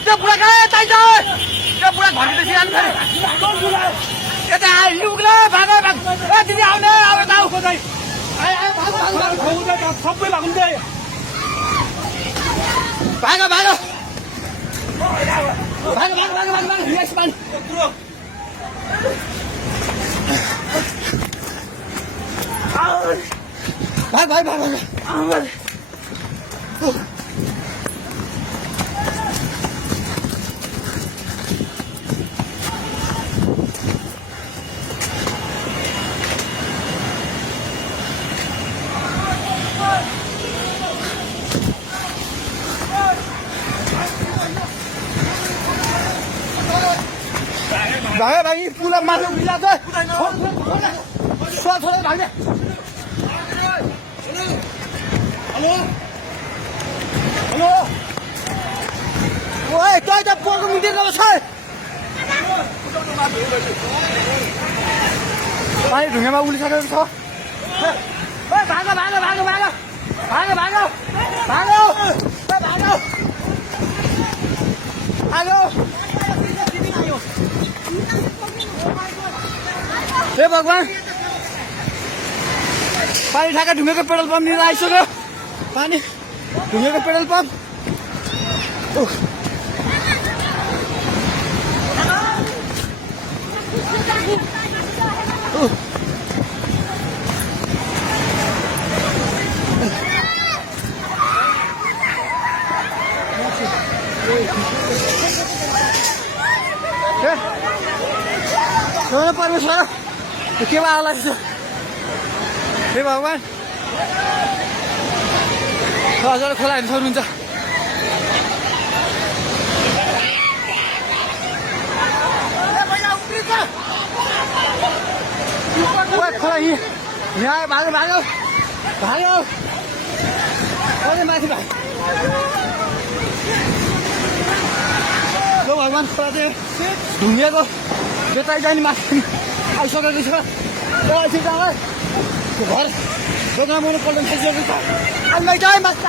त्यो बुढा कहाँ यता त्यो बुढा घन्टी सिकाल्नु पर्यो यता लुग्ला भाग भाग ए दिदी आउने अब ताउ खोज्दै सबै लाग्नु भाग भाग भाग भाग भाग भाग भाग यस मान भाग भाग भाग भाग भागे भागी पुला माथि उभिला छ छोरा भाग्ने हेलो हेलो ओए तै त पोको मुन्तिर गएको छ पानी ढुङ्गामा उलिसकेको छ ओए भाग भाग भाग भाग भाग भाग भाग भाग हेलो हे भगवान पानी ठाका ढुङ्गेको पेट्रोल पम्प लिएर आइसक्यो पानी ढुङ्गेको पेट्रोल पम्प परमेश्वर के आला हे भगवान हजुर खोला हेर्नु सक्नुहुन्छ खोला यहाँ भाग्यो भाग्यो भाग्यो माथि भाग भगवान खोला चाहिँ ढुङ्गेको बेताइ जाने माथि आइसकेको छ घर दोकान मैले पल्टन थालिसकेको छ आइ जाए माथि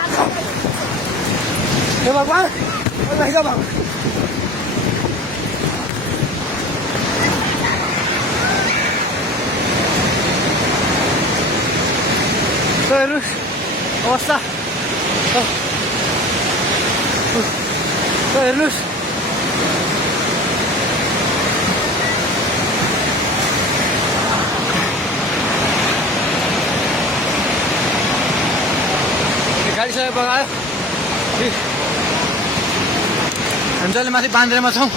हे भगवान भगवान हेर्नुहोस् अवस्था हेर्नुहोस् गाडी सबै बगायो हामी जहिले माथि बान्द्रेमा छौँ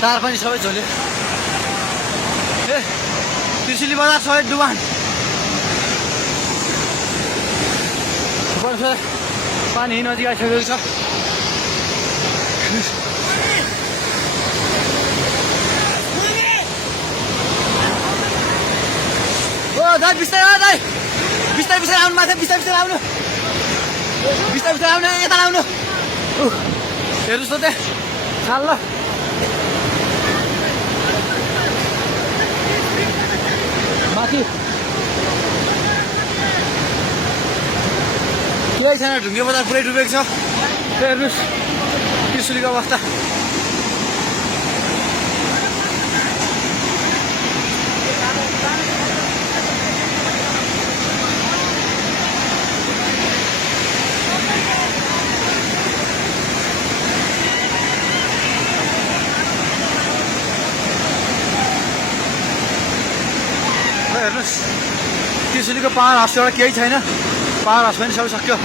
तार पनि सबै झोल्यो ए त्रिशुली बजार सबै डुबान पानी नजिक आइसकेको छ ओ दाइ बिस्तारै दाइ बिस्तारै बिस्तारै आउनु माथि बिस्तारै बिस्तारै आउनु बिस्तारै बिस्तारै आउनु यता आउनु हेर्नुहोस् त त्यहाँ चाल ल माथि केही छैन ढुङ्गे बजार पुरै डुबेको छ हेर्नुहोस् त्रिशुलीको अवस्था हेर्नुहोस् त्रिशुलीको पावर हाउसबाट केही छैन पावर हाउस पनि सबै सक्यो